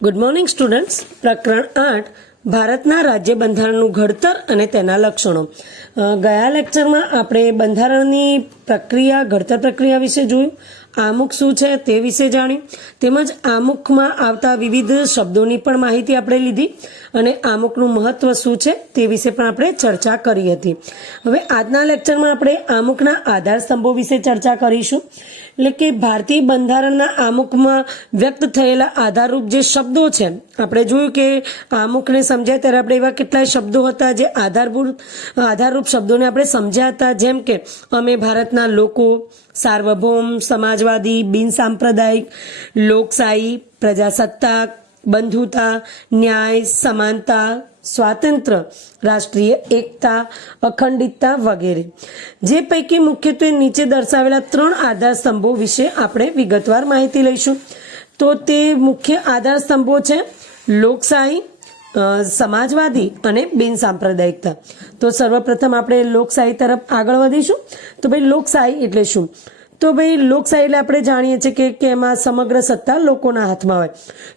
Good morning students. પ્રકરણ 8 ભારતના રાજ્ય બંધારણનું ઘડતર અને તેના લક્ષણો. ગયા લેક્ચરમાં આપણે બંધારણની પ્રક્રિયા, ઘડતર પ્રક્રિયા વિશે જોયું, આમુખ શું છે તે વિશે જાણ્યું, તેમજ આમુખમાં આવતા વિવિધ શબ્દોની પણ માહિતી આપણે લીધી અને આમુખનું મહત્વ શું છે તે વિશે પણ આપણે ચર્ચા કરી હતી. હવે આજના લેક્ચરમાં આપણે આમુખના આધાર સ્તંભો વિશે ચર્ચા કરીશું. એટલે કે ભારતીય બંધારણના આમુખમાં વ્યક્ત થયેલા આધારરૂપ જે શબ્દો છે, આપણે જોયું કે આમુખને સમજ્યા ત્યારે આપણે એવા કેટલાય શબ્દો હતા જે આધારરૂપ શબ્દોને આપણે સમજ્યા હતા, જેમ કે અમે ભારતના લોકો, સાર્વભૌમ, સમાજવાદી, બિનસાંપ્રદાયિક, લોકશાહી, પ્રજાસત્તાક, બંધુતા, ન્યાય, સમાનતા, સ્વાતંત્ર્ય, રાષ્ટ્રીય એકતા, અખંડિતતા વગેરે. જે પૈકી મુખ્યત્વે નીચે દર્શાવેલા 3 આધાર સ્તંભો વિશે આપણે વિગતવાર માહિતી લઈશું. તો તે મુખ્ય આધાર સ્તંભો છે લોકશાહી, સમાજવાદી અને બિનસાંપ્રદાયિકતા. તો સર્વપ્રથમ આપણે લોકશાહી તરફ આગળ વધીશું. તો ભાઈ લોકશાહી એટલે શું? તો ભાઈ લોકશાહી એટલે આપણે જાણીએ છીએ કે એમાં સમગ્ર સત્તા લોકોના હાથમાં હોય.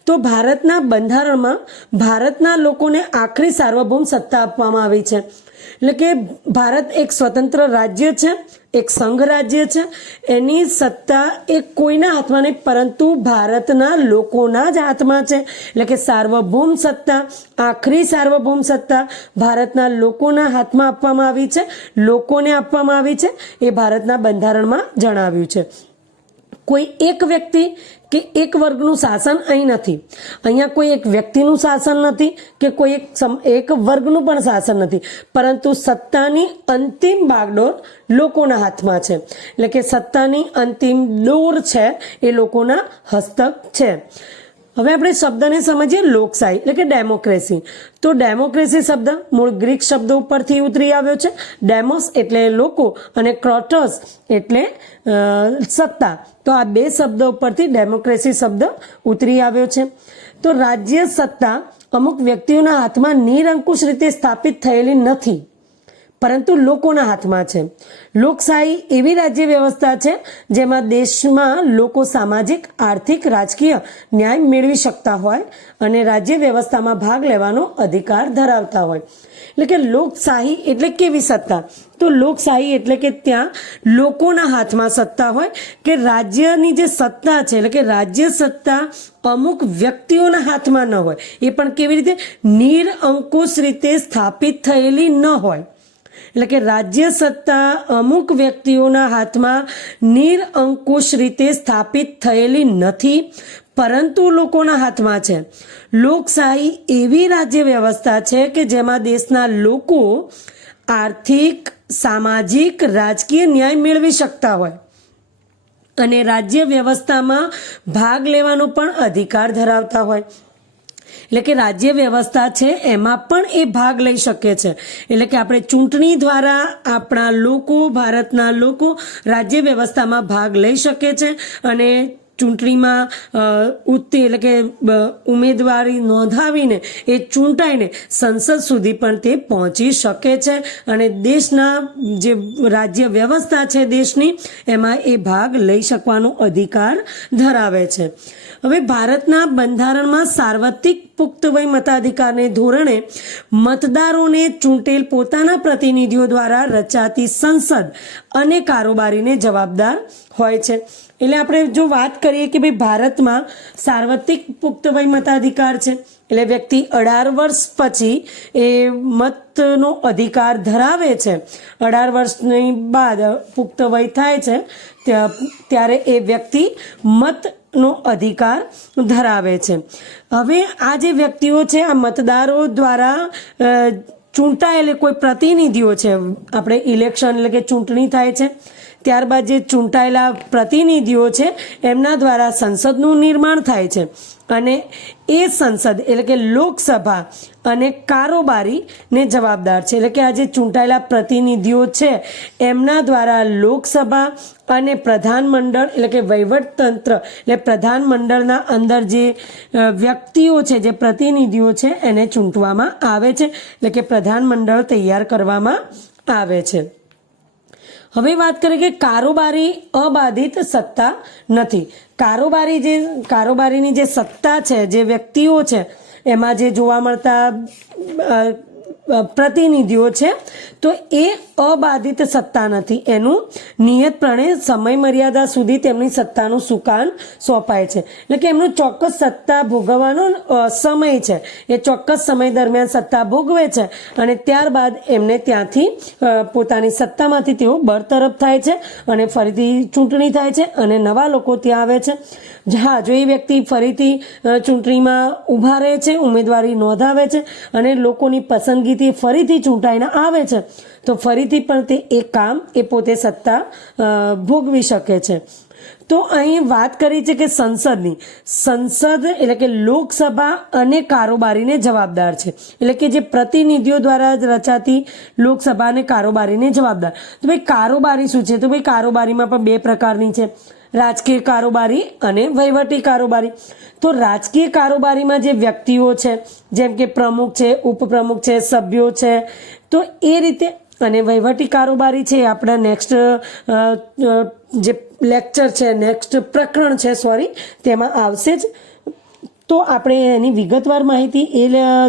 તો ભારતના બંધારણમાં ભારતના લોકોને આખરી સાર્વભૌમ સત્તા આપવામાં આવી છે. એટલે કે ભારત એક સ્વતંત્ર રાજ્ય છે, એક સંઘ રાજ્ય છે. એની સત્તા એ કોઈના હાથમાં નહીં પરંતુ ભારતના લોકોના જ હાથમાં છે. એટલે કે સાર્વભૌમ સત્તા, આખરી સાર્વભૌમ સત્તા ભારતના લોકોના હાથમાં આપવામાં આવી છે, લોકોને આપવામાં આવી છે. એ ભારતના બંધારણમાં જણાવ્યું છે. કોઈ એક વ્યક્તિ કે એક વર્ગનું શાસન અહીં નથી. અહીંયા કોઈ એક વ્યક્તિનું શાસન નથી કે કોઈ એક વર્ગનું પણ શાસન નથી, પરંતુ સત્તાની અંતિમ બાગડોર લોકોના હાથમાં છે. એટલે કે સત્તાની અંતિમ દોર છે એ લોકોના હસ્તક છે. હવે આપણે શબ્દને સમજીએ. લોકશાહી એટલે કે ડેમોક્રેસી. તો ડેમોક્રેસી શબ્દ મૂળ ગ્રીક શબ્દ ઉપરથી ઉતરી આવ્યો છે. ડેમોસ એટલે લોકો અને ક્રોટોસ એટલે સત્તા. તો આ 2 શબ્દો ઉપરથી ડેમોક્રેસી શબ્દ ઉતરી આવ્યો છે. તો રાજ્ય સત્તા અમુક વ્યક્તિઓના હાથમાં નિરંકુશ રીતે સ્થાપિત થયેલી નથી, પરંતુ લોકોના હાથમાં છે. લોકશાહી એવી રાજ્ય વ્યવસ્થા છે જેમાં દેશમાં લોકો સામાજિક, આર્થિક, રાજકીય ન્યાય મેળવી શકતા હોય અને રાજ્ય વ્યવસ્થામાં ભાગ લેવાનો અધિકાર ધરાવતા હોય. એટલે કે લોકશાહી એટલે કેવી સત્તા? તો લોકશાહી એટલે કે ત્યાં લોકોના હાથમાં સત્તા હોય, કે રાજ્યની જે સત્તા છે એટલે કે રાજ્ય સત્તા અમુક વ્યક્તિઓના હાથમાં ન હોય. એ પણ કેવી રીતે? નિરંકુશ રીતે સ્થાપિત થયેલી ન હોય. એટલે કે રાજ્ય સત્તા અમુક વ્યક્તિઓના હાથમાં નિરંકુશ રીતે સ્થાપિત થયેલી નથી, પરંતુ લોકોના હાથમાં છે. લોકશાહી એવી રાજ્ય વ્યવસ્થા છે કે જેમાં દેશના લોકો આર્થિક, સામાજિક, રાજકીય ન્યાય મેળવી શકતા હોય અને રાજ્ય વ્યવસ્થામાં ભાગ લેવાનો પણ અધિકાર ધરાવતા હોય. એટલે કે રાજ્ય વ્યવસ્થા છે એમાં પણ એ ભાગ લઈ શકે છે. એટલે કે આપણે ચૂંટણી દ્વારા આપણા લોકો, ભારતના લોકો રાજ્ય વ્યવસ્થામાં ભાગ લઈ શકે છે અને ચૂંટણીમાં એટલે કે ઉમેદવારી નોંધાવીને એ ચૂંટાઈને સંસદ સુધી પણ તે પહોંચી શકે છે અને દેશના જે રાજ્ય વ્યવસ્થા છે દેશની, એમાં એ ભાગ લઈ શકવાનો અધિકાર ધરાવે છે. હવે ભારતના બંધારણમાં સાર્વત્રિક પુખ્ત વય મતાધિકારને ધોરણે મતદારોને ચૂંટેલ પોતાના પ્રતિનિધિઓ દ્વારા રચાતી સંસદ અને કારોબારીને જવાબદાર હોય છે. એટલે આપણે જો વાત કરીએ કે ભાઈ ભારતમાં સાર્વત્રિક પુખ્ત વય મતાધિકાર છે, એટલે વ્યક્તિ 18 વર્ષ પછી એ મતનો અધિકાર ધરાવે છે. 18 વર્ષની બાદ પુખ્ત વય થાય છે ત્યારે એ વ્યક્તિ મતનો અધિકાર ધરાવે છે. હવે આ જે વ્યક્તિઓ છે, આ મતદારો દ્વારા ચૂંટાયેલા કોઈ પ્રતિનિધિઓ છે, આપણે ઇલેક્શન એટલે કે ચૂંટણી થાય છે, ત્યારબાદ જે ચૂંટાયેલા પ્રતિનિધિઓ છે એમના દ્વારા સંસદનું નિર્માણ થાય છે અને એ સંસદ એટલે કે લોકસભા અને કારોબારીને જવાબદાર છે. એટલે કે આ જે ચૂંટાયેલા પ્રતિનિધિઓ છે એમના દ્વારા લોકસભા અને પ્રધાનમંડળ એટલે કે વહીવટતંત્ર એટલે પ્રધાનમંડળના અંદર જે વ્યક્તિઓ છે, જે પ્રતિનિધિઓ છે એને ચૂંટવામાં આવે છે. એટલે કે પ્રધાનમંડળ તૈયાર કરવામાં આવે છે. હવે વાત કરીએ કે કારોબારી અબાધિત સત્તા નથી. કારોબારીની જે સત્તા છે, જે વ્યક્તિઓ છે, એમાં જે જોવા મળતા પ્રતિનિધિઓ છે, તો એ અબાધિત સત્તા નથી. એનું નિયતપણે સમય મર્યાદા સુધી તેમની સત્તાનું સુકાન સોંપાય છે. એટલે કે એમનું ચોક્કસ સત્તા ભોગવવાનો સમય છે, એ ચોક્કસ સમય દરમિયાન સત્તા ભોગવે છે અને ત્યારબાદ એમને ત્યાંથી પોતાની સત્તામાંથી તેઓ બરતરફ થાય છે અને ફરીથી ચૂંટણી થાય છે અને નવા લોકો ત્યાં આવે છે. હા, જો એ વ્યક્તિ ફરીથી ચૂંટણીમાં ઊભા રહે છે, ઉમેદવારી નોંધાવે છે અને લોકોની પસંદગીથી ફરીથી ચૂંટાઈને આવે છે, તો ફરીથી પણ તે એ કામ એ પોતે સત્તા ભોગવી શકે છે. તો અહીં વાત કરી છે કે સંસદ એટલે કે લોકસભા અને કારોબારીને જવાબદાર છે. એટલે કે જે પ્રતિનિધિઓ દ્વારા રચાતી લોકસભા અને કારોબારીને જવાબદાર. તો ભાઈ કારોબારી શું છે? તો ભાઈ કારોબારીમાં પણ બે પ્રકારની છે, રાજકીય કારોબારી અને વહીવટી કારોબારી. તો રાજકીય કારોબારીમાં જે વ્યક્તિઓ છે, જેમ કે પ્રમુખ છે, ઉપપ્રમુખ છે, સભ્યો છે, તો એ રીતે. અને વહીવટી કારોબારી છે આપણા નેક્સ્ટ જે લેક્ચર છે, નેક્સ્ટ પ્રકરણ છે, તેમાં આવશે જ. તો આપણે એની વિગતવાર માહિતી એ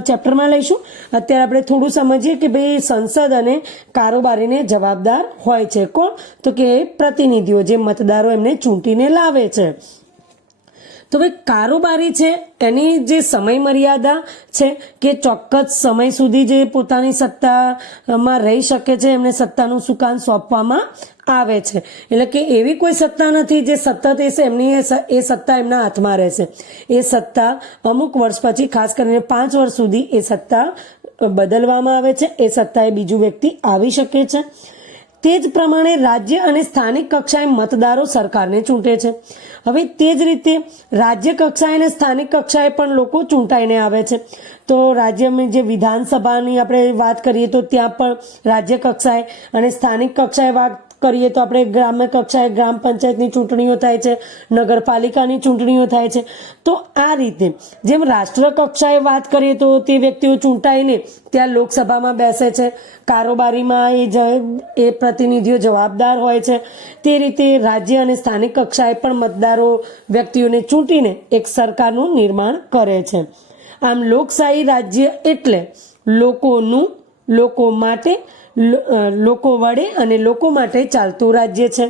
ચેપ્ટરમાં લઈશું. અત્યારે આપણે થોડું સમજીએ કે ભાઈ સંસદ અને કારોબારીને જવાબદાર હોય છે કોણ? તો કે પ્રતિનિધિઓ, જે મતદારો એમને ચૂંટીને લાવે છે. તો ભાઈ કારોબારી છે એની જે સમય મર્યાદા છે કે ચોક્કસ સમય સુધી જે પોતાની સત્તામાં રહી શકે છે, એમને સત્તાનું સુકાન સોંપવામાં આવે છે. એટલે કે એવી કોઈ સત્તા નથી જે સતત એ સત્તા એમના હાથમાં રહેશે. એ સત્તા અમુક વર્ષ પછી, ખાસ કરીને 5 વર્ષ સુધી એ સત્તા બદલવામાં આવે છે. એ સત્તાએ બીજું વ્યક્તિ આવી શકે છે. તે જ પ્રમાણે રાજ્ય અને સ્થાનિક કક્ષાએ મતદારો સરકારને ચૂંટે છે. હવે તે જ રીતે રાજ્ય કક્ષાએ અને સ્થાનિક કક્ષાએ પણ લોકો ચૂંટાઈને આવે છે. તો રાજ્યમાં જે વિધાનસભાની આપણે વાત કરીએ તો ત્યાં પણ રાજ્ય કક્ષાએ, અને સ્થાનિક કક્ષાએ વાત કરીએ તો આપણે ગ્રામ્ય કક્ષાએ ગ્રામ પંચાયતની ચૂંટણીઓ થાય છે, નગરપાલિકાની ચૂંટણીઓ થાય છે. તો આ રીતે જેમ રાષ્ટ્ર કક્ષાએ વાત કરીએ તો તે વ્યક્તિઓ ચૂંટાઈને ત્યાં લોકસભામાં બેસે છે, કારોબારીમાં એ પ્રતિનિધિઓ જવાબદાર હોય છે. તે રીતે રાજ્ય અને સ્થાનિક કક્ષાએ પણ મતદારો વ્યક્તિઓને ચૂંટીને એક સરકારનું નિર્માણ કરે છે. આમ લોકશાહી રાજ્ય એટલે લોકોનું, લોકો માટે, લોકો વડે અને લોકો માટે ચાલતું રાજ્ય છે.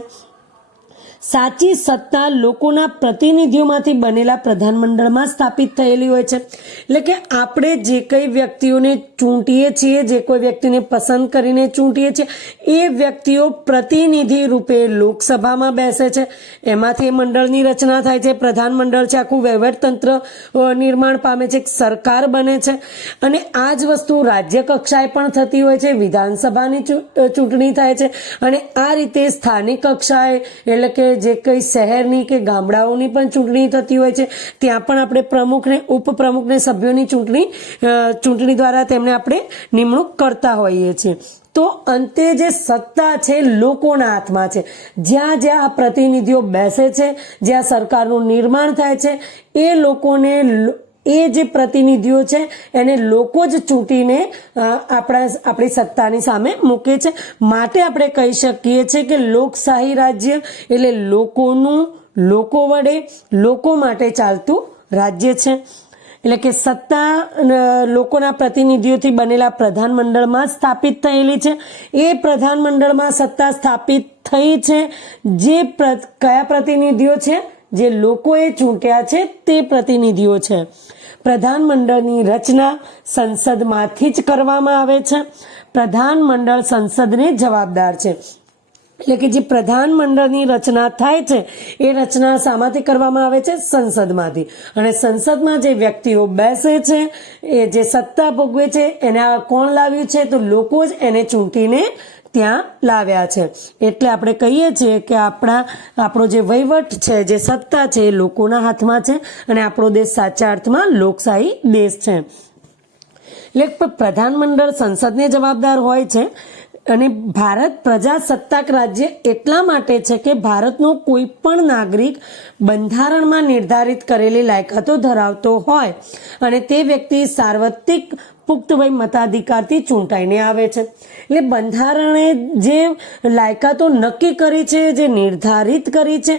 સાચી સત્તા લોકોના પ્રતિનિધિઓમાંથી બનેલા પ્રધાનમંડળમાં સ્થાપિત થયેલી હોય છે. એટલે કે આપણે જે કઈ વ્યક્તિઓને ચૂંટીએ છીએ, જે કોઈ વ્યક્તિને પસંદ કરીને ચૂંટીએ છીએ, એ વ્યક્તિઓ પ્રતિનિધિ રૂપે લોકસભામાં બેસે છે. એમાંથી મંડળની રચના થાય છે, પ્રધાનમંડળ છે, આખું વહીવટતંત્ર નિર્માણ પામે છે, સરકાર બને છે. અને આ જ વસ્તુ રાજ્ય કક્ષાએ પણ થતી હોય છે, વિધાનસભાની ચૂંટણી થાય છે. અને આ રીતે સ્થાનિક કક્ષાએ એટલે કે જે કઈ શહેરની કે ગામડાઓની પણ ચૂંટણી થતી હોય છે, ત્યાં પણ આપણે પ્રમુખને, ઉપપ્રમુખને, સભ્યોની ચૂંટણી દ્વારા તેમને આપણે નિમણૂક કરતા હોઈએ છીએ. તો અંતે જે સત્તા છે લોકોના હાથમાં છે. જ્યાં જ્યાં આ પ્રતિનિધિઓ બેસે છે, જ્યાં સરકારનું નિર્માણ થાય છે, એ લોકોને, એ જે પ્રતિનિધિઓ છે એને લોકો જ ચૂંટીને આપણી સત્તાની સામે મૂકે છે. માટે આપણે કહી શકીએ છીએ કે લોકશાહી રાજ્ય એટલે લોકોનું, લોકો વડે, લોકો માટે ચાલતું રાજ્ય છે. એટલે કે સત્તા લોકોના પ્રતિનિધિઓથી બનેલા પ્રધાનમંડળમાં સ્થાપિત થયેલી છે. એ પ્રધાનમંડળમાં સત્તા સ્થાપિત થઈ છે જે કયા પ્રતિનિધિઓ છે? જે લોકોએ ચૂંટ્યા છે તે પ્રતિનિધિઓ છે. પ્રધાનમંડળની રચના સંસદમાંથી જ કરવામાં આવે છે. પ્રધાનમંડળ સંસદને જવાબદાર છે. એટલે કે જે પ્રધાનમંડળની રચના થાય છે એ રચના શામાંથી કરવામાં આવે છે? સંસદમાંથી. અને સંસદમાં જે વ્યક્તિઓ બેસે છે, એ જે સત્તા ભોગવે છે, એને આ કોણ લાવ્યું છે? તો લોકો જ એને ચૂંટીને ત્યાં લાવ્યા છે. એટલે આપણે કહીએ છીએ કે આપણો જે વહીવટ છે, જે સત્તા છે, એ લોકોના હાથમાં છે અને આપણો દેશ સાચા અર્થમાં લોકશાહી દેશ છે. એટલે પ્રધાનમંડળ સંસદને જવાબદાર હોય છે. અને ભારત પ્રજાસત્તાક રાજ્ય એટલા માટે છે કે ભારતનો કોઈ પણ નાગરિક બંધારણમાં નિર્ધારિત કરેલી લાયકાતો ધરાવતો હોય અને તે વ્યક્તિ સાર્વત્રિક પુખ્ત વય મતાધિકારથી ચૂંટાઈને આવે છે. એટલે બંધારણે જે લાયકાતો નક્કી કરી છે, જે નિર્ધારિત કરી છે,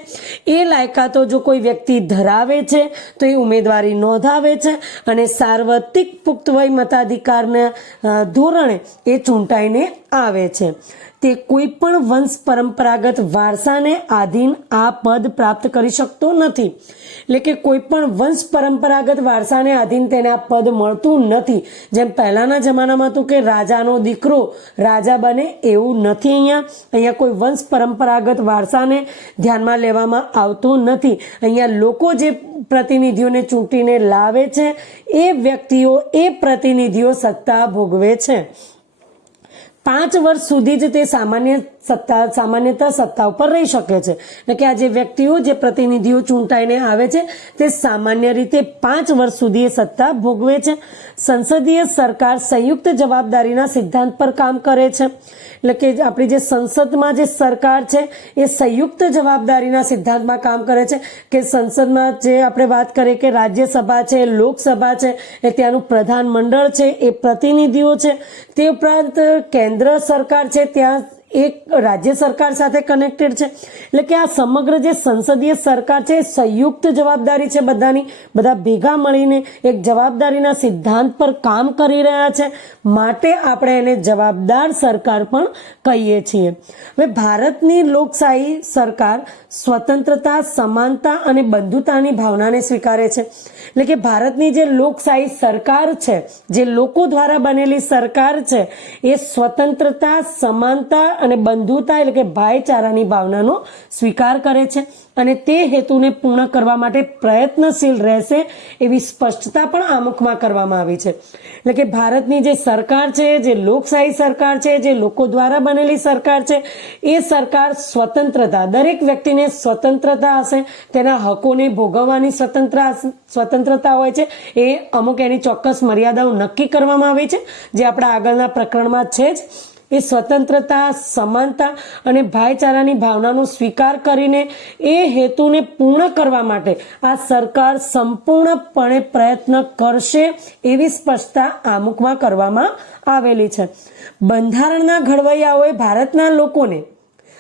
એ લાયકાતો જો કોઈ વ્યક્તિ ધરાવે છે તો એ ઉમેદવારી નોંધાવે છે અને સાર્વત્રિક પુખ્ત વય મતાધિકારના ધોરણે એ ચૂંટાઈને આવે છે. તે કોઈ પણ વંશ પરંપરાગત વારસાને આધીન આ પદ પ્રાપ્ત કરી શકતો નથી. એટલે કે કોઈ પણ વંશ પરંપરાગત વારસાને આધીન તેને આ પદ મળતું નથી. જેમ પહેલાના જમાનામાં હતું કે રાજાનો દીકરો રાજા બને, એવું નથી. અહીંયા કોઈ વંશ પરંપરાગત વારસાને ધ્યાનમાં લેવામાં આવતો નથી. અહીંયા લોકો જે પ્રતિનિધિઓને ચૂંટીને લાવે છે એ વ્યક્તિઓ, એ પ્રતિનિધિઓ સત્તા ભોગવે છે. 5 વર્ષ સુધી જ તે સામાન્યતઃ સત્તા ઉપર રહી શકે છે. એટલે કે આ જે વ્યક્તિઓ, જે પ્રતિનિધિઓ ચૂંટાઈને આવે છે તે સામાન્ય રીતે 5 વર્ષ સુધી એ સત્તા ભોગવે છે. સંસદીય સરકાર સંયુક્ત જવાબદારીના સિદ્ધાંત પર કામ કરે છે. એટલે કે આપણી જે સંસદમાં જે સરકાર છે એ સંયુક્ત જવાબદારીના સિદ્ધાંતમાં કામ કરે છે. કે સંસદમાં જે આપણે વાત કરીએ કે રાજ્યસભા છે, લોકસભા છે, એ ત્યાંનું પ્રધાન મંડળ છે, એ પ્રતિનિધિઓ છે. તે ઉપરાંત કેન્દ્ર સરકાર છે, ત્યાં એક રાજ્ય સરકાર સાથે કનેક્ટેડ છે. એટલે કે આ સમગ્ર જે સંસદીય સરકાર છે એ સંયુક્ત જવાબદારી છે બધા ભેગા મળીને એક જવાબદારીના સિદ્ધાંત પર કામ કરી રહ્યા છે, માટે આપણે એને જવાબદાર સરકાર પણ કહીએ છીએ. હવે ભારતની લોકશાહી સરકાર સ્વતંત્રતા, સમાનતા અને બંધુતાની ભાવનાને સ્વીકારે છે. એટલે કે ભારતની જે લોકશાહી સરકાર છે, જે લોકો દ્વારા બનેલી સરકાર છે, એ સ્વતંત્રતા, સમાનતા અને બંધુતા એટલે કે ભાઈચારાની ભાવનાનો સ્વીકાર કરે છે અને તે હેતુને પૂર્ણ કરવા માટે પ્રયત્નશીલ રહેશે એવી સ્પષ્ટતા પણ આમુખમાં કરવામાં આવી છે. એટલે કે ભારતની જે સરકાર છે, જે લોકશાહી સરકાર છે, જે લોકો દ્વારા બનેલી સરકાર છે, એ સરકાર સ્વતંત્રતા, દરેક વ્યક્તિને સ્વતંત્રતા હશે, તેના હકોને ભોગવવાની સ્વતંત્રતા હોય છે. એ અમુક એની ચોક્કસ મર્યાદાઓ નક્કી કરવામાં આવી છે, જે આપણા આગળના પ્રકરણમાં છે જ. એ સ્વતંત્રતા, સમાનતા અને ભાઈચારાની ભાવનાનો સ્વીકાર કરીને એ હેતુને પૂર્ણ કરવા માટે આ સરકાર સંપૂર્ણપણે પ્રયત્ન કરશે એવી સ્પષ્ટતા આમુખમાં કરવામાં આવેલી છે. બંધારણના ઘડવૈયાઓએ ભારતના લોકોને,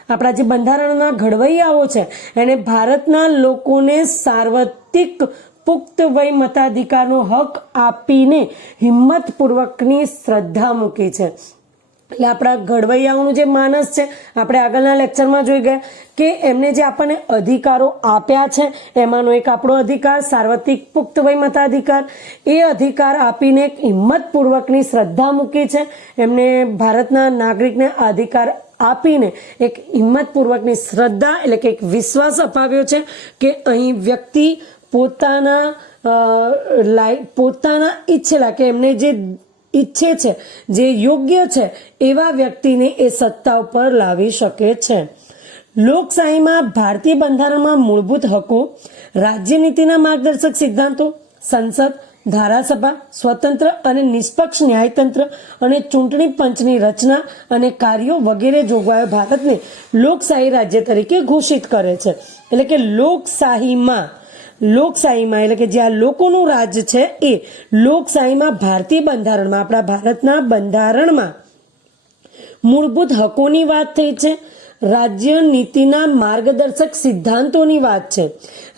આપણા જે બંધારણના ઘડવૈયાઓ છે એને ભારતના લોકોને સાર્વત્રિક પુખ્ત વય મતાધિકારનો હક આપીને હિંમતપૂર્વકની શ્રદ્ધા મૂકી છે. એટલે આપણા ઘડવૈયાઓનું જે માનસ છે, આપણે આગળના લેક્ચરમાં જોઈ ગયા કે એમને જે આપણને અધિકારો આપ્યા છે, એમાંનો એક આપણો અધિકાર સાર્વત્રિક પુખ્ત વય મતાધિકાર, એ અધિકાર આપીને એક હિંમતપૂર્વકની શ્રદ્ધા મૂકી છે. એમને ભારતના નાગરિકને અધિકાર આપીને એક હિંમતપૂર્વકની શ્રદ્ધા એટલે કે એક વિશ્વાસ અપાવ્યો છે કે અહીં વ્યક્તિ પોતાના ઈચ્છેલા કે એમને જે ઈચ્છે છે, જે યોગ્ય છે એવા વ્યક્તિને એ સત્તા ઉપર લાવી શકે છે. લોકશાહીમાં ભારતીય બંધારણમાં મૂળભૂત હકો, રાજ્યનીતિના માર્ગદર્શક સિદ્ધાંતો, સંસદ, ધારાસભા, સ્વતંત્ર અને નિષ્પક્ષ ન્યાયતંત્ર અને ચૂંટણી પંચની રચના અને કાર્યો વગેરે જોગવાઈઓ ભારતને લોકશાહી રાજ્ય તરીકે ઘોષિત કરે છે. એટલે કે લોકશાહીમાં એટલે કે જ્યાં લોકોનું રાજ છે, એ લોકશાહીમાં ભારતીય બંધારણમાં, આપણા ભારતના બંધારણમાં મૂળભૂત હકોની વાત થઈ છે. રાજ્ય નીતિના માર્ગદર્શક સિદ્ધાંતોની વાત છે.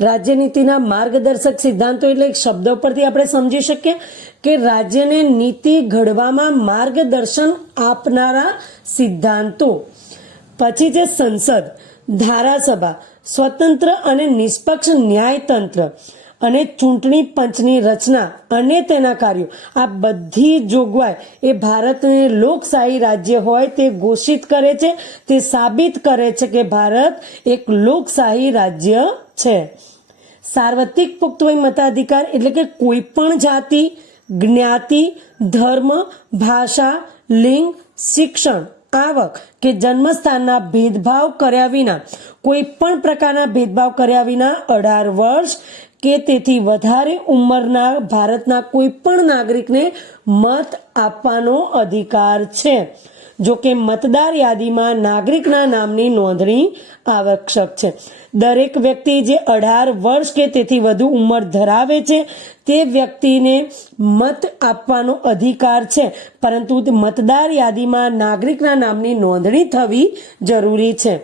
રાજ્ય નીતિના માર્ગદર્શક સિદ્ધાંતો એટલે શબ્દ પરથી આપણે સમજી શકીએ કે રાજ્યને નીતિ ઘડવામાં માર્ગદર્શન આપનારા સિદ્ધાંતો. પછી છે સંસદ, ધારાસભા, સ્વતંત્ર અને નિષ્પક્ષ ન્યાયતંત્ર અને ચૂંટણી પંચની રચના અને તેના કાર્યો. આ બધી જોગવાઈ એ ભારતને લોકશાહી રાજ્ય હોય તે ઘોષિત કરે છે, તે સાબિત કરે છે કે ભારત એક લોકશાહી રાજ્ય છે. સાર્વત્રિક પુખ્ત વય મતાધિકાર એટલે કે કોઈ પણ જાતિ, જ્ઞાતિ, ધર્મ, ભાષા, લિંગ, શિક્ષણ, આવક કે જન્મસ્થાનના ભેદભાવ કર્યા વિના, કોઈ પણ પ્રકારના ભેદભાવ કર્યા વિના 18 વર્ષ કે તેથી વધારે ઉંમરના ભારતના કોઈ પણ નાગરિકને મત આપવાનો અધિકાર છે. જો કે મતદાર યાદીમાં નાગરિકના નામની નોંધણી આવશ્યક છે. દરેક વ્યક્તિ જે 18 વર્ષ કે તેથી વધુ ઉંમર ધરાવે છે તે વ્યક્તિને મત આપવાનો અધિકાર છે, પરંતુ મતદાર યાદીમાં નાગરિકના નામની નોંધણી થવી જરૂરી છે.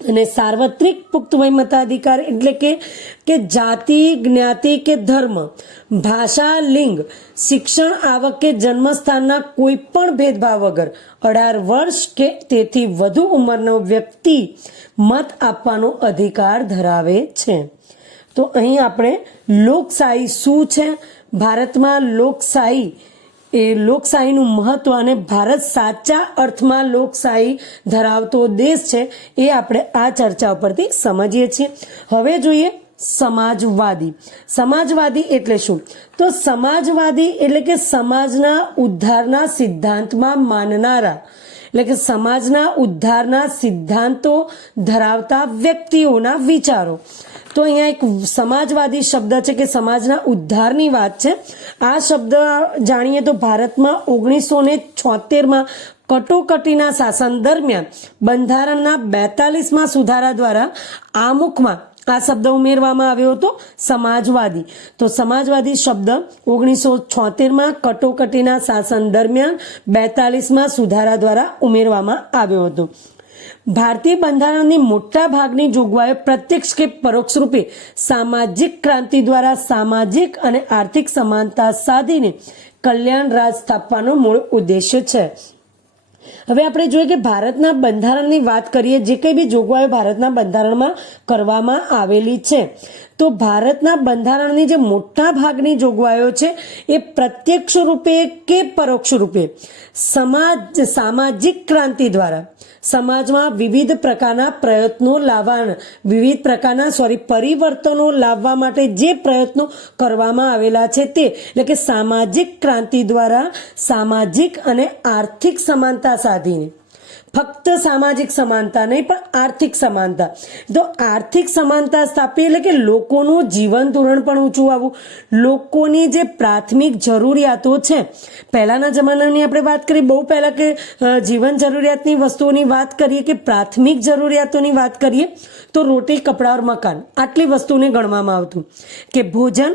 અને સાર્વત્રિક પુખ્ત વય મતાધિકાર એટલે કે જાતિ, જ્ઞાતિ કે ધર્મ, ભાષા, લિંગ, શિક્ષણ, આવક કે જન્મસ્થાનના કોઈ પણ ભેદભાવ વગર 18 વર્ષ કે તેથી વધુ ઉંમરનો વ્યક્તિ મત આપવાનો અધિકાર ધરાવે છે. તો અહીં આપણે લોકશાહી શું છે, ભારતમાં લોકશાહીનું મહત્વ અને ભારત સાચા અર્થમાં લોકશાહી ધરાવતો દેશ છે એ આપણે આ ચર્ચા ઉપરથી સમજીએ છીએ. હવે જોઈએ સમાજવાદી એટલે શું? તો સમાજવાદી એટલે કે સમાજના ઉદ્ધારના સિદ્ધાંતમાં માનનારા, એટલે કે સમાજના ઉદ્ધારના સિદ્ધાંતો ધરાવતા વ્યક્તિઓના વિચારો. તો અહીંયા એક સમાજવાદી શબ્દ છે કે સમાજના ઉદ્ધારની વાત છે. આ શબ્દ જાણીએ તો ભારતમાં 1976માં કટોકટીના શાસન દરમિયાન બંધારણના 42માં સુધારા દ્વારા આમુખમાં આ શબ્દ ઉમેરવામાં આવ્યો હતો, સમાજવાદી. તો સમાજવાદી શબ્દ 1976માં કટોકટીના શાસન દરમિયાન 42માં સુધારા દ્વારા ઉમેરવામાં આવ્યો હતો. ભારતીય બંધારણની મોટા ભાગની જોગવાઈઓ પ્રત્યક્ષ કે પરોક્ષ રૂપે સામાજિક ક્રાંતિ દ્વારા સામાજિક અને આર્થિક સમાનતા સાધીને કલ્યાણ રાજ સ્થાપવાનો મૂળ ઉદ્દેશ્ય છે. હવે આપણે જોઈએ કે ભારતના બંધારણની વાત કરીએ, જે કંઈ બી જોગવાઈઓ ભારતના બંધારણમાં કરવામાં આવેલી છે, તો ભારતના બંધારણની જે મોટા ભાગની જોગવાઈઓ છે એ પ્રત્યક્ષ રૂપે કે પરોક્ષ રૂપે સામાજિક ક્રાંતિ દ્વારા સમાજમાં વિવિધ પ્રકારના પરિવર્તનો લાવવા માટે જે પ્રયત્નો કરવામાં આવેલા છે તે એટલે કે સામાજિક ક્રાંતિ દ્વારા સામાજિક અને આર્થિક સમાનતા સાધીને, ફક્ત સામાજિક સમાનતા નહીં પણ આર્થિક સમાનતા. તો આર્થિક સમાનતા સ્થાપી એટલે કે લોકોનું જીવન ધોરણ પણ ઊંચું આવવું, લોકોની જે પ્રાથમિક જરૂરિયાતો છે, પહેલાના જમાનાની આપણે વાત કરીએ, બહુ પહેલા કે જીવન જરૂરિયાતની વસ્તુઓની વાત કરીએ કે પ્રાથમિક જરૂરિયાતોની વાત કરીએ તો રોટી, કપડાં और મકાન આટલી વસ્તુને ગણવામાં આવતું કે ભોજન,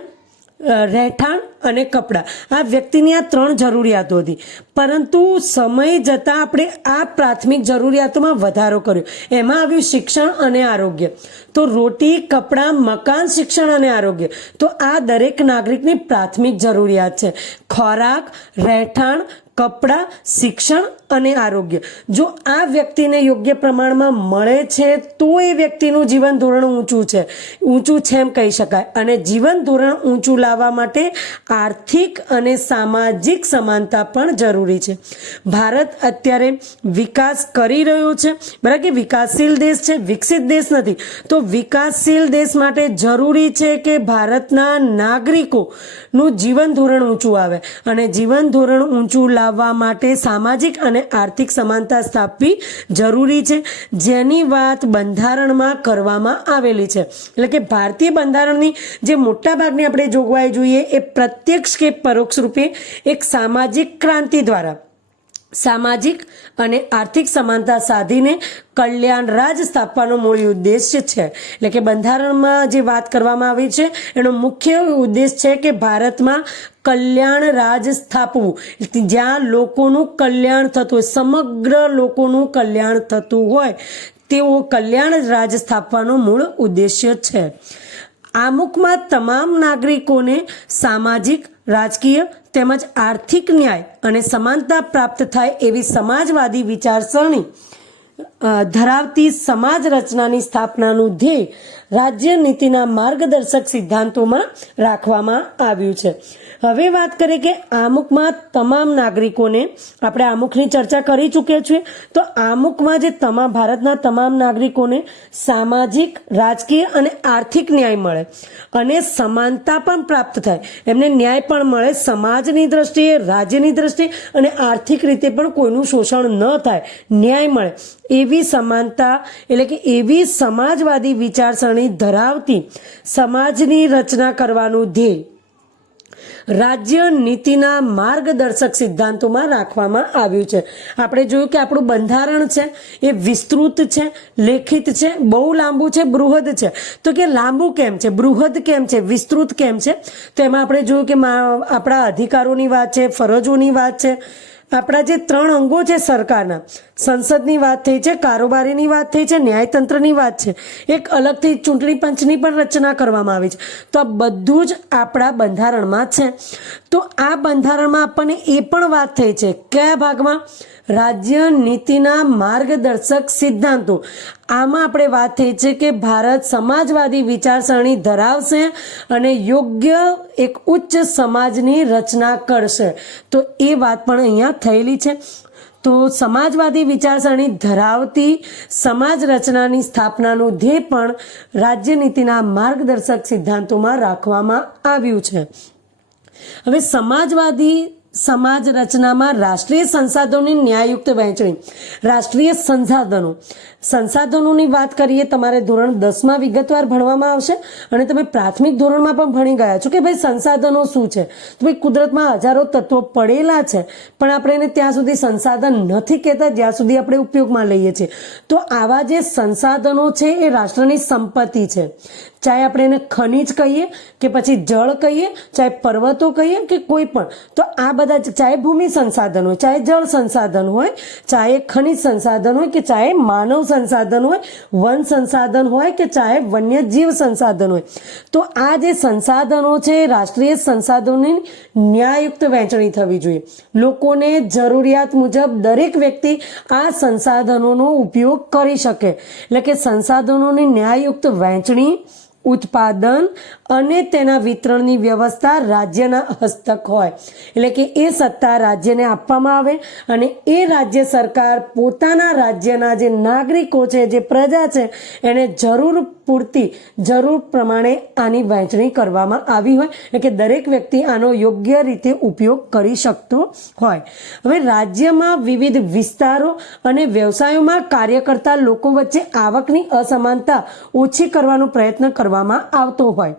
રહેઠાણ અને કપડાં, આ વ્યક્તિની આ 3 જરૂરિયાતો હતી. પરંતુ સમય જતાં આપણે આ પ્રાથમિક જરૂરિયાતોમાં વધારો કર્યો, એમાં આવ્યું શિક્ષણ અને આરોગ્ય. તો રોટી, કપડાં, મકાન, શિક્ષણ અને આરોગ્ય, તો આ દરેક નાગરિકની પ્રાથમિક જરૂરિયાત છે. ખોરાક, રહેઠાણ, કપડાં, શિક્ષણ અને આરોગ્ય જો આ વ્યક્તિને યોગ્ય પ્રમાણમાં મળે છે તો એ વ્યક્તિનું જીવન ધોરણ ઊંચું છે એમ કહી શકાય. અને જીવન ધોરણ ઊંચું લાવવા માટે આર્થિક અને સામાજિક સમાનતા પણ જરૂરી છે. ભારત અત્યારે વિકાસ કરી રહ્યો છે, બરાબર, કે વિકાસશીલ દેશ છે, વિકસિત દેશ નથી. તો વિકાસશીલ દેશ માટે જરૂરી છે કે ભારતના નાગરિકોનું જીવન ધોરણ ઊંચું આવે, અને જીવન ધોરણ ઊંચું લાવવા માટે સામાજિક અને આર્થિક સમાનતા સ્થાપવી જરૂરી છે, જેની વાત બંધારણમાં કરવામાં આવેલી છે. એટલે કે ભારતીય બંધારણની જે મોટા ભાગની આપણે જોગવાઈ જોઈએ એ પ્રત્યક્ષ કે પરોક્ષ રૂપે એક સામાજિક ક્રાંતિ દ્વારા સામાજિક અને આર્થિક સમાનતા સાધીને કલ્યાણ રાજ સ્થાપવાનો મૂળ ઉદ્દેશ્ય છે. એટલે કે બંધારણમાં જે વાત કરવામાં આવી છે એનો મુખ્ય ઉદ્દેશ છે કે ભારતમાં કલ્યાણ રાજ સ્થાપવું, જ્યાં લોકોનું કલ્યાણ થતું હોય, સમગ્ર લોકોનું કલ્યાણ થતું હોય તેવો કલ્યાણ રાજ સ્થાપવાનો મૂળ ઉદ્દેશ્ય છે. આમુખમાં તમામ નાગરિકોને સામાજિક, રાજકીય તેમજ આર્થિક ન્યાય અને સમાનતા પ્રાપ્ત થાય એવી સમાજવાદી વિચારસરણી ધરાવતી સમાજ રચનાની સ્થાપનાનું ધ્યેય રાજ્ય નીતિના માર્ગદર્શક સિદ્ધાંતોમાં રાખવામાં આવ્યું છે. હવે વાત કરીએ કે આમુખમાં તમામ નાગરિકોને, આપણે આમુખની ચર્ચા કરી ચૂક્યા છીએ, તો આમુખમાં જે ભારતના તમામ નાગરિકોને સામાજિક, રાજકીય અને આર્થિક ન્યાય મળે અને સમાનતા પણ પ્રાપ્ત થાય, એમને ન્યાય પણ મળે સમાજની દ્રષ્ટિએ, રાજ્યની દ્રષ્ટિએ અને આર્થિક રીતે પણ કોઈનું શોષણ ન થાય, ન્યાય મળે એવી સમાનતા એટલે કે એવી સમાજવાદી વિચારસરણી ધરાવતી સમાજની રચના કરવાનું ધ્યેય રાજ્ય નીતિના માર્ગદર્શક સિદ્ધાંતોમાં રાખવામાં આવ્યું છે. આપણે જોયું કે આપણું બંધારણ છે એ વિસ્તૃત છે, લેખિત છે, બહુ લાંબુ છે, બૃહદ છે. તો કે લાંબુ કેમ છે, બૃહદ કેમ છે, વિસ્તૃત કેમ છે? તો એમાં આપણે જોયું કે આપણા અધિકારોની વાત છે, ફરજોની વાત છે, આપણા જે 3 અંગો છે સરકારના, સંસદની વાત થઈ છે, કારોબારીની વાત થઈ છે, ન્યાયતંત્રની વાત છે, એક અલગથી ચૂંટણી પંચની પણ રચના કરવામાં આવી છે. તો આ બધું જ આપણા બંધારણમાં છે. તો આ બંધારણમાં આપણને એ પણ વાત થઈ છે કયા ભાગમાં? રાજ્ય નીતિના માર્ગદર્શક સિદ્ધાંતો. આમાં આપણે વાત થઈ છે કે ભારત સમાજવાદી વિચારસરણી ધરાવશે અને યોગ્ય એક ઉચ્ચ સમાજની રચના કરશે. તો એ વાત પણ અહીંયા થયેલી છે. તો સમાજવાદી વિચારસરણી ધરાવતી સમાજ રચનાની સ્થાપનાનું ધ્યેય પણ રાજ્ય નીતિના માર્ગદર્શક સિદ્ધાંતોમાં રાખવામાં આવ્યું છે. હવે સમાજવાદી સમાજ રચનામાં રાષ્ટ્રીય સંસાધનોની ન્યાયયુક્ત વહેંચણી. રાષ્ટ્રીય સંસાધનોની વાત કરીએ, તમારે ધોરણ 10માં વિગતવાર ભણવામાં આવશે અને તમે પ્રાથમિક ધોરણમાં પણ ભણી ગયા છો કે ભાઈ સંસાધનો શું છે. તો ભાઈ કુદરતમાં હજારો તત્વો પડેલા છે, પણ આપણે એને ત્યાં સુધી સંસાધન નથી કહેતા જ્યાં સુધી આપણે ઉપયોગમાં લઈએ છીએ. તો આવા જે સંસાધનો છે એ રાષ્ટ્રની સંપત્તિ છે. ચાહે આપણે એને ખનિજ કહીએ કે પછી જળ કહીએ, ચાહે પર્વતો કહીએ કે કોઈ પણ. તો આ બધા, ચાહે ભૂમિ સંસાધન હોય, ચાહે જળ સંસાધન હોય, ચાહે ખનિજ સંસાધન હોય કે ચાહે માનવ સંસાધન હોય, વન સંસાધન હોય કે ચાહે વન્યજીવ સંસાધન હોય. તો આ જે સંસાધનો છે રાષ્ટ્રીય સંસાધનોની ન્યાયયુક્ત વહેંચણી થવી જોઈએ. લોકોને જરૂરિયાત મુજબ દરેક વ્યક્તિ આ સંસાધનોનો ઉપયોગ કરી શકે. એટલે કે સંસાધનોની ન્યાયયુક્ત વહેંચણી, ઉત્પાદન અને તેના વિતરણની વ્યવસ્થા રાજ્યના હસ્તક હોય. એટલે કે એ સત્તા રાજ્યને આપવામાં આવે અને એ રાજ્ય સરકાર પોતાના રાજ્યના જે નાગરિકો છે, જે પ્રજા છે, એને જરૂર પ્રમાણે આની વહેંચણી કરવામાં આવી હોય. એટલે કે દરેક વ્યક્તિ આનો યોગ્ય રીતે ઉપયોગ કરી શકતો હોય. હવે રાજ્યમાં વિવિધ વિસ્તારો અને વ્યવસાયોમાં કાર્ય કરતા લોકો વચ્ચે આવકની અસમાનતા ઓછી કરવાનો પ્રયત્ન કરવામાં આવતો હોય.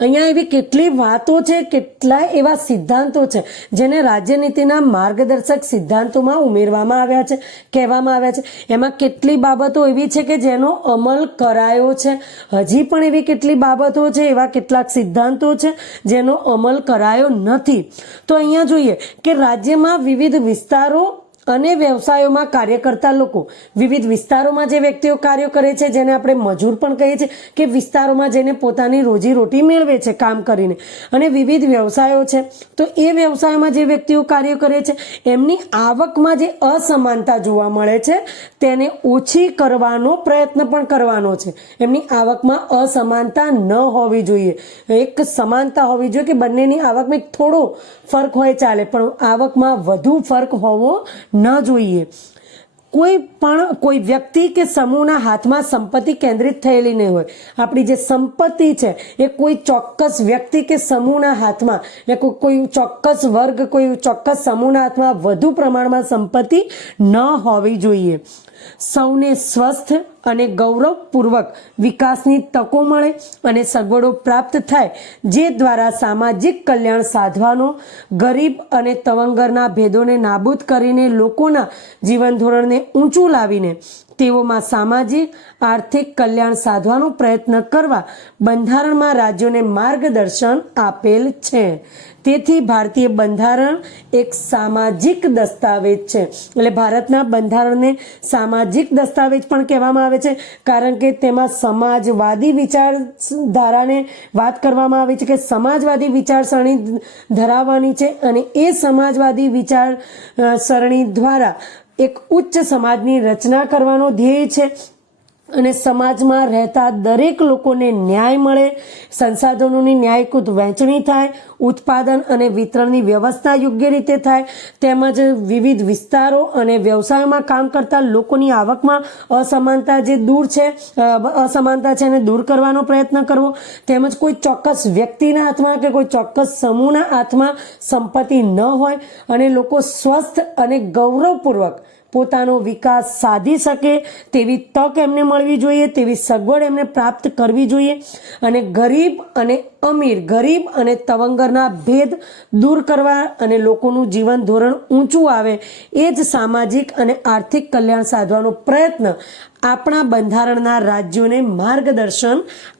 અહીંયા એવી કેટલી વાતો છે, કેટલાય એવા સિદ્ધાંતો છે જેને રાજ્યનીતિના માર્ગદર્શક સિદ્ધાંતોમાં ઉમેરવામાં આવ્યા છે, કહેવામાં આવ્યા છે. એમાં કેટલી બાબતો એવી છે કે જેનો અમલ કરાયો છે. હજી પણ એવી કેટલી બાબતો છે, એવા કેટલાક સિદ્ધાંતો છે જેનો અમલ કરાયો નથી. તો અહીંયા જોઈએ કે રાજ્યમાં વિવિધ વિસ્તારો અને વ્યવસાયોમાં કાર્ય કરતા લોકો, વિવિધ વિસ્તારોમાં જે વ્યક્તિઓ કાર્ય કરે છે જેને આપણે મજૂર પણ કહીએ છીએ, કે વિસ્તારોમાં જઈને પોતાની રોજીરોટી મેળવે છે કામ કરીને, અને વિવિધ વ્યવસાયો છે. તો એ વ્યવસાયમાં જે વ્યક્તિઓ કાર્ય કરે છે એમની આવકમાં જે અસમાનતા જોવા મળે છે તેને ઓછી કરવાનો પ્રયત્ન પણ કરવાનો છે. એમની આવકમાં અસમાનતા ન હોવી જોઈએ, એક સમાનતા હોવી જોઈએ કે બંનેની આવકમાં થોડો ફરક હોય ચાલે, પણ આવકમાં વધુ ફરક હોવો ન જોઈએ. કોઈ વ્યક્તિ કે સમૂહના હાથમાં સંપત્તિ કેન્દ્રિત થયેલી નહીં હોય. આપણી જે સંપત્તિ છે એ કોઈ ચોક્કસ વ્યક્તિ કે સમૂહના હાથમાં, કોઈ ચોક્કસ વર્ગ, કોઈ ચોક્કસ સમૂહના હાથમાં વધુ પ્રમાણમાં સંપત્તિ ન હોવી જોઈએ. સૌને સ્વસ્થ અને ગૌરવપૂર્વક વિકાસની તકો મળે અને સગવડો પ્રાપ્ત થાય, જે દ્વારા સામાજિક કલ્યાણ સાધવાનો, ગરીબ અને તવંગરના ભેદોને નાબૂદ કરીને લોકોના જીવન ધોરણને ઊંચું લાવીને તેઓમાં સામાજિક આર્થિક કલ્યાણ સાધવાનો પ્રયત્ન કરવા બંધારણમાં રાજ્યોને માર્ગદર્શન આપેલ છે. તેથી ભારતીય બંધારણ એક સામાજિક દસ્તાવેજ છે. એટલે ભારતના બંધારણને સામાજિક દસ્તાવેજ પણ કહેવામાં આવે છે, કારણ કે તેમાં સમાજવાદી વિચારધારાને વાત કરવામાં આવી છે કે સમાજવાદી વિચારસરણી ધરાવવાની છે અને એ સમાજવાદી વિચારસરણી દ્વારા એક ઉચ્ચ સમાજની રચના કરવાનો ધ્યેય છે અને સમાજમાં રહેતા દરેક લોકોને ન્યાય મળે, સંસાધનોની ન્યાયયુત વહેંચણી થાય, ઉત્પાદન અને વિતરણની વ્યવસ્થા યોગ્ય રીતે થાય, તેમજ વિવિધ વિસ્તારો અને વ્યવસાયોમાં કામ કરતા લોકોની આવકમાં અસમાનતા છે એને દૂર કરવાનો પ્રયત્ન કરવો, તેમજ કોઈ ચોક્કસ વ્યક્તિના હાથમાં કે કોઈ ચોક્કસ સમૂહના હાથમાં સંપત્તિ ન હોય અને લોકો સ્વસ્થ અને ગૌરવપૂર્વક પોતાનો વિકાસ સાધી શકે તેવી તક એમને મળવી જોઈએ, તેવી સગવડ એમને પ્રાપ્ત કરવી જોઈએ અને ગરીબ અને અમીર, ગરીબ અને તવંગરના ભેદ દૂર કરવા અને લોકોનું જીવન ધોરણ ઊંચું આવે એ જ સામાજિક અને આર્થિક કલ્યાણ સાધવાનો પ્રયત્ન આપણા બંધારણના રાજ્યોને માર્ગદર્શન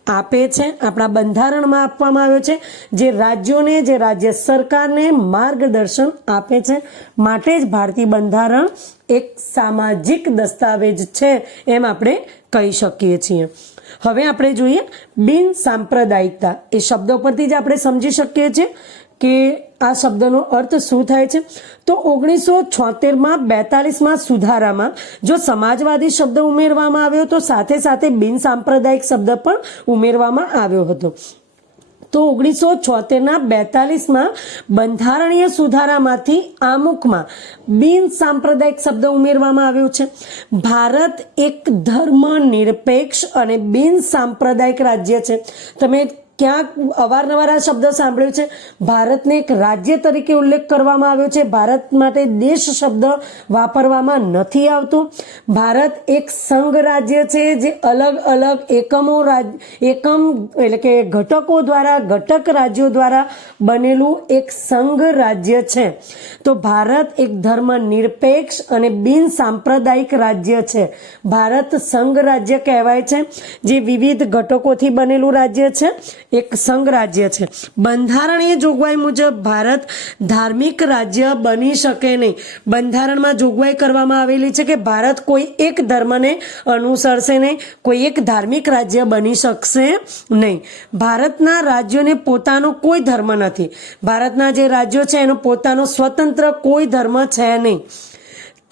આપે છે. આપણા બંધારણમાં આપવામાં આવ્યો છે જે રાજ્યોને, જે રાજ્ય સરકારને માર્ગદર્શન આપે છે. માટે જ ભારતીય બંધારણ એક સામાજિક દસ્તાવેજ છે એમ આપણે કહી શકીએ છીએ. હવે આપણે જોઈએ બિન સાંપ્રદાયિકતા. એ શબ્દો પરથી જ આપણે સમજી શકીએ છીએ કે આ શબ્દનો અર્થ શું થાય છે. તો 1976માં 42માં સુધારામાં જો સમાજવાદી શબ્દ ઉમેરવામાં આવ્યો તો સાથે સાથે બિન સાંપ્રદાયિક શબ્દ પણ ઉમેરવામાં આવ્યો હતો. તો 1976ના 42માં બંધારણીય સુધારામાંથી આમુખમાં બિન સાંપ્રદાયિક શબ્દ ઉમેરવામાં આવ્યો છે. ભારત એક ધર્મ નિરપેક્ષ અને બિન સાંપ્રદાયિક રાજ્ય છે. તમે ક્યાંક અવારનવાર આ શબ્દ સાંભળ્યો છે. ભારતને એક રાજ્ય તરીકે ઉલ્લેખ કરવામાં આવ્યો છે. ભારત માટે દેશ શબ્દ વાપરવામાં નથી આવતો. ભારત એક સંઘ રાજ્ય છે જે અલગ અલગ એકમ એટલે કે ઘટકો દ્વારા, ઘટક રાજ્યો દ્વારા બનેલું એક સંઘ રાજ્ય છે. તો ભારત એક ધર્મ નિરપેક્ષ અને બિન સાંપ્રદાયિક રાજ્ય છે. ભારત સંઘ રાજ્ય કહેવાય છે જે વિવિધ ઘટકોથી બનેલું રાજ્ય છે, એક સંઘ રાજ્ય છે. બંધારણીય જોગવાઈ મુજબ ભારત ધાર્મિક રાજ્ય બની શકે નહીં. બંધારણમાં જોગવાઈ કરવામાં આવેલી છે કે ભારત કોઈ એક ધર્મને અનુસરશે નહીં, કોઈ એક ધાર્મિક રાજ્ય બની શકશે નહીં. ભારતના રાજ્યોને પોતાનો કોઈ ધર્મ નથી. ભારતના જે રાજ્યો છે એનો પોતાનો સ્વતંત્ર કોઈ ધર્મ છે નહીં.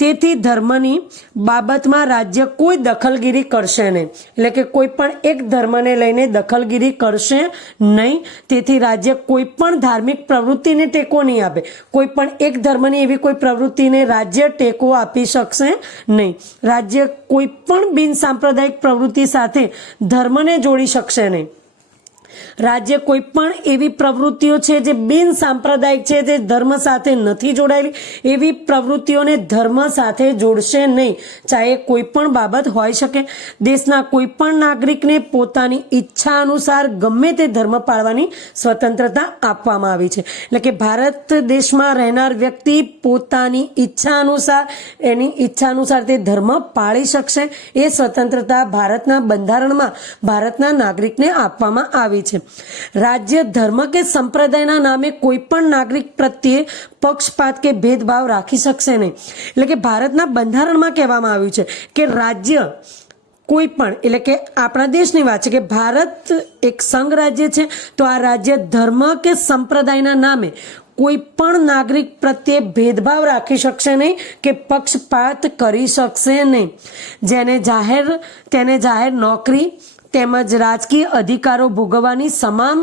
તેથી ધર્મની બાબતમાં રાજ્ય કોઈ દખલગીરી કરશે નહીં. એટલે કે કોઈ પણ એક ધર્મને લઈને દખલગીરી કરશે નહીં. તેથી રાજ્ય કોઈ પણ ધાર્મિક પ્રવૃત્તિને ટેકો નહીં આપે. કોઈ પણ એક ધર્મની એવી કોઈ પ્રવૃત્તિને રાજ્ય ટેકો આપી શકશે નહીં. રાજ્ય કોઈ પણ બિન સાંપ્રદાયિક પ્રવૃત્તિ સાથે ધર્મને જોડી શકશે નહીં. રાજ્ય કોઈ પણ એવી પ્રવૃત્તિઓ છે જે બિન સાંપ્રદાયિક છે, જે ધર્મ સાથે નથી જોડાયેલી, એવી પ્રવૃત્તિઓને ધર્મ સાથે જોડશે નહીં. ચાહે કોઈ પણ બાબત હોઈ શકે. દેશના કોઈ પણ નાગરિકને પોતાની ઈચ્છા અનુસાર ગમે તે ધર્મ પાળવાની સ્વતંત્રતા આપવામાં આવી છે. એટલે કે ભારત દેશમાં રહેનાર વ્યક્તિ પોતાની ઈચ્છા અનુસાર, એની ઈચ્છા અનુસાર તે ધર્મ પાળી શકશે. એ સ્વતંત્રતા ભારતના બંધારણમાં ભારતના નાગરિકને આપવામાં આવી છે. રાજ્ય ધર્મ કે સંપ્રદાયના નામે કોઈ પણ નાગરિક પ્રત્યે પક્ષપાત કે ભેદભાવ રાખી શકશે નહીં. એટલે કે ભારતના બંધારણમાં કહેવામાં આવ્યું છે કે રાજ્ય કોઈ પણ, એટલે કે આપણા દેશની વાત છે કે ભારત એક સંઘ રાજ્ય છે, તો આ રાજ્ય ધર્મ કે સંપ્રદાયના નામે કોઈ પણ નાગરિક પ્રત્યે ભેદભાવ રાખી શકશે નહીં કે પક્ષપાત કરી શકશે નહીં. તેને જાહેર નોકરી તેમજ રાજકીય અધિકારો ભોગવવાની સમાન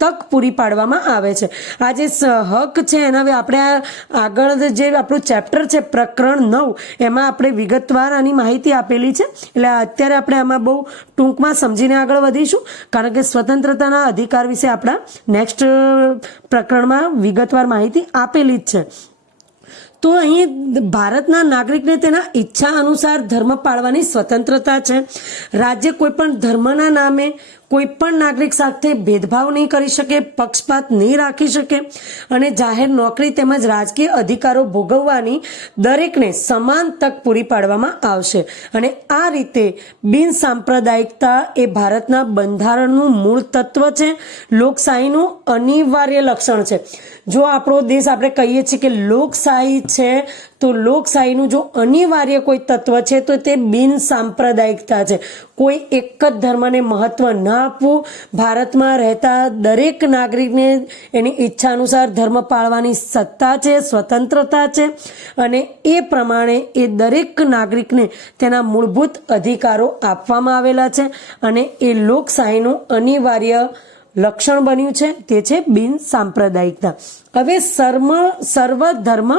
તક પૂરી પાડવામાં આવે છે. આ જે હક છે એના આપણે આગળ જે આપણું ચેપ્ટર છે પ્રકરણ 9 એમાં આપણે વિગતવાર આની માહિતી આપેલી છે. એટલે અત્યારે આપણે આમાં બહુ ટૂંકમાં સમજીને આગળ વધીશું, કારણ કે સ્વતંત્રતાના અધિકાર વિશે આપણા નેક્સ્ટ પ્રકરણમાં વિગતવાર માહિતી આપેલી જ છે. તો અહીં ભારતના નાગરિકને તેના ઈચ્છા અનુસાર ધર્મ પાળવાની સ્વતંત્રતા છે. રાજ્ય કોઈ પણ ધર્મના નામે કોઈ પણ નાગરિક સાથે ભેદભાવ નહીં કરી શકે, પક્ષપાત નહીં રાખી શકે અને જાહેર નોકરી તેમજ રાજકીય અધિકારો ભોગવવાની દરેકને સમાન તક પૂરી પાડવામાં આવશે. અને આ રીતે બિન સાંપ્રદાયિકતા એ ભારતના બંધારણનું મૂળ તત્વ છે, લોકશાહીનું અનિવાર્ય લક્ષણ છે. જો આપણો દેશ આપણે કહીએ છીએ કે લોકશાહી છે, તો લોકશાહીનું જો અનિવાર્ય કોઈ તત્વ છે તો તે બિન સાંપ્રદાયિકતા છે. કોઈ એક જ ધર્મને મહત્વ ન આપવું, ભારતમાં રહેતા દરેક નાગરિકને એની ઈચ્છા અનુસાર ધર્મ પાળવાની સત્તા છે, સ્વતંત્રતા છે અને એ પ્રમાણે એ દરેક નાગરિકને તેના મૂળભૂત અધિકારો આપવામાં આવેલા છે અને એ લોકશાહીનું અનિવાર્ય લક્ષણ બન્યું છે, તે છે બિન સાંપ્રદાયિકતા. હવે સર્વધર્મ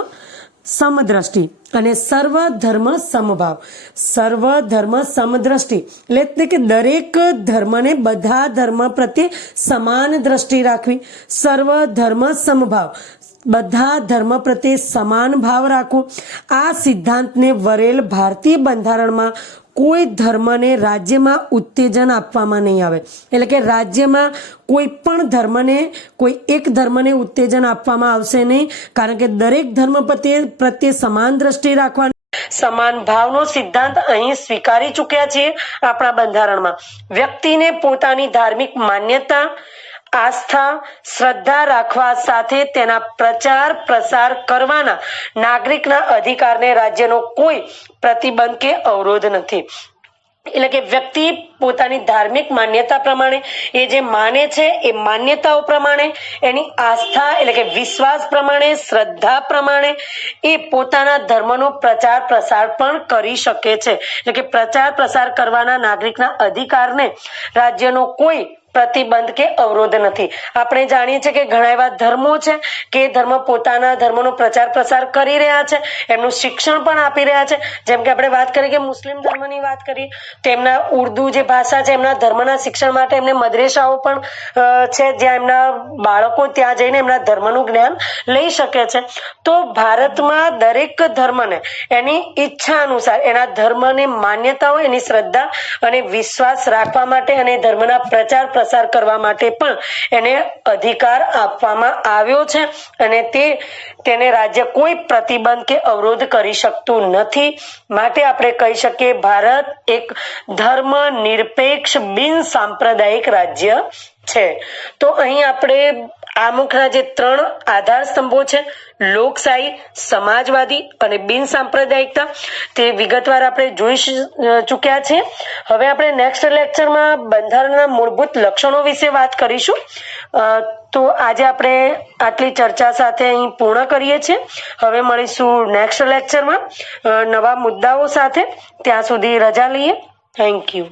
સમદ્રષ્ટિ અને સર્વધર્મ સમભાવ. સર્વધર્મ સમદ્રષ્ટિ એટલે કે દરેક ધર્મને બધા ધર્મ પ્રત્યે સમાન દ્રષ્ટિ રાખવી. સર્વધર્મ સમભાવ બધા ધર્મ પ્રત્યે સમાન ભાવ રાખવો. આ સિદ્ધાંતને વરેલ ભારતીય બંધારણમાં કોઈ ધર્મને રાજ્યમાં ઉત્તેજન આપવામાં નહીં આવે. એટલે કે રાજ્યમાં કોઈ પણ ધર્મને, કોઈ એક ધર્મને ઉત્તેજન આપવામાં આવશે નહીં, કારણ કે દરેક ધર્મ પ્રત્યે સમાન દ્રષ્ટિ રાખવાની, સમાન ભાવનો સિદ્ધાંત અહીં સ્વીકારી ચૂક્યા છીએ આપણા બંધારણમાં. વ્યક્તિને પોતાની ધાર્મિક માન્યતા, આસ્થા, શ્રદ્ધા રાખવા સાથે તેના પ્રચાર પ્રસાર કરવાના નાગરિકના અધિકારને રાજ્યનો કોઈ પ્રતિબંધ કે અવરોધ નથી. એટલે કે વ્યક્તિ પોતાની ધાર્મિક માન્યતા પ્રમાણે એ જે માને છે એ માન્યતાઓ પ્રમાણે, એની આસ્થા એટલે કે વિશ્વાસ પ્રમાણે, શ્રદ્ધા પ્રમાણે એ પોતાના ધર્મનો પ્રચાર પ્રસાર પણ કરી શકે છે. એટલે કે પ્રચાર પ્રસાર કરવાના નાગરિકના અધિકારને રાજ્યનો કોઈ પ્રતિબંધ કે અવરોધ નથી. આપણે જાણીએ છીએ કે ઘણા એવા ધર્મો છે કે ધર્મ પોતાના ધર્મનો પ્રચાર પ્રસાર કરી રહ્યા છે, એમનું શિક્ષણ પણ આપી રહ્યા છે. જેમ કે આપણે વાત કરીએ કે મુસ્લિમ ધર્મની વાત કરીએ, તેમના ઉર્દુ જે ભાષા છે એમના ધર્મના શિક્ષણ માટે એમને મદ્રેસાઓ પણ છે, જ્યાં એમના બાળકો ત્યાં જઈને એમના ધર્મનું જ્ઞાન લઈ શકે છે. તો ભારતમાં દરેક ધર્મને એની ઈચ્છા અનુસાર એના ધર્મની માન્યતાઓ, એની શ્રદ્ધા અને વિશ્વાસ રાખવા માટે અને ધર્મના પ્રચાર પ્રસાર કરવા માટે પણ એને અધિકાર આપવામાં આવ્યો છે અને તેને રાજ્ય કોઈ પ્રતિબંધ કે અવરોધ કરી શકતું નથી. માટે આપણે કહી શકીએ ભારત એક ધર્મ નિરપેક્ષ બિન સાંપ્રદાયિક રાજ્ય છે. તો અહીં આપણે આમુખના જે 3 આધાર સ્તંભો છે, લોકશાહી, સમાજવાદી અને બિન સાંપ્રદાયિકતા, તે વિગતવાર આપણે જોઈ ચૂક્યા છે. હવે આપણે નેક્સ્ટ લેક્ચરમાં બંધારણના મૂળભૂત લક્ષણો વિશે વાત કરીશું. તો આજે આપણે આટલી ચર્ચા સાથે અહીં પૂર્ણ કરીએ છીએ. હવે મળીશું નેક્સ્ટ લેક્ચરમાં નવા મુદ્દાઓ સાથે. ત્યાં સુધી રજા લઈએ. Thank you.